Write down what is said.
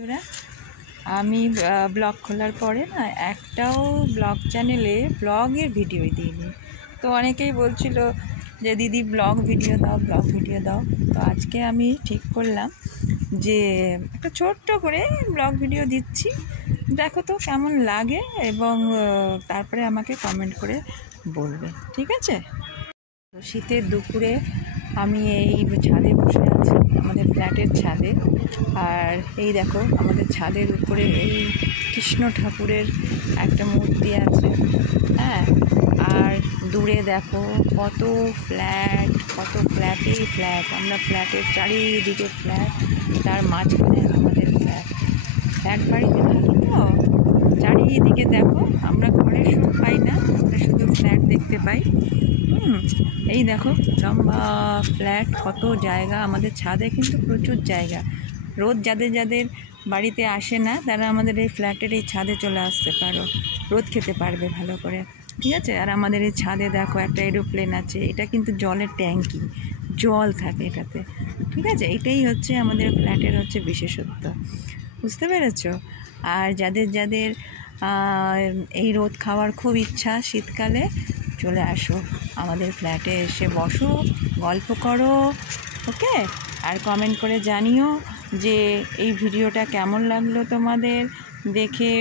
বন্ধুরা, আমি ব্লগ খোলার পরে না একটাও ব্লগ চ্যানেলে ব্লগের ভিডিও দিইনি। তো অনেকেই বলছিল যে দিদি ব্লগ ভিডিও দাও। তো আজকে আমি ঠিক করলাম যে একটা ছোট্ট করে ব্লগ ভিডিও দিচ্ছি, দেখো তো কেমন লাগে এবং তারপরে আমাকে কমেন্ট করে বলবে, ঠিক আছে? শীতের দুপুরে আমি এই ছাদে বসে আছি, আমাদের ফ্ল্যাটের ছাদে। আর এই দেখো আমাদের ছাদের উপরে এই কৃষ্ণ ঠাকুরের একটা মূর্তি আছে, হ্যাঁ। আর দূরে দেখো কত ফ্ল্যাটেই ফ্ল্যাট, আমরা ফ্ল্যাটের চারিদিকে ফ্ল্যাট, তার মাঝখানে আমাদের ফ্ল্যাট বাড়িতে থাকি। তো চারিদিকে দেখো, আমরা ঘরের সুখ পাই না, আমরা শুধু ফ্ল্যাট দেখতে পাই। এই দেখো লম্বা ফ্ল্যাট, কত জায়গা, আমাদের ছাদে কিন্তু প্রচুর জায়গা। রোদ যাদের বাড়িতে আসে না তারা আমাদের এই ফ্ল্যাটের এই ছাদে চলে আসতে পারো, রোদ খেতে পারবে ভালো করে, ঠিক আছে? আর আমাদের এই ছাদে দেখো একটা এরোপ্লেন আছে, এটা কিন্তু জলের ট্যাঙ্কি, জল থাকে এটাতে, ঠিক আছে? এটাই হচ্ছে আমাদের ফ্ল্যাটের হচ্ছে বিশেষত্ব, বুঝতে পেরেছ? আর যাদের এই রোদ খাওয়ার খুব ইচ্ছা শীতকালে, চলে আসো আমাদের ফ্ল্যাটে, এসে বসো, গল্প করো, ওকে? আর কমেন্ট করে জানিও যে এই ভিডিওটা কেমন লাগলো তোমাদের দেখে।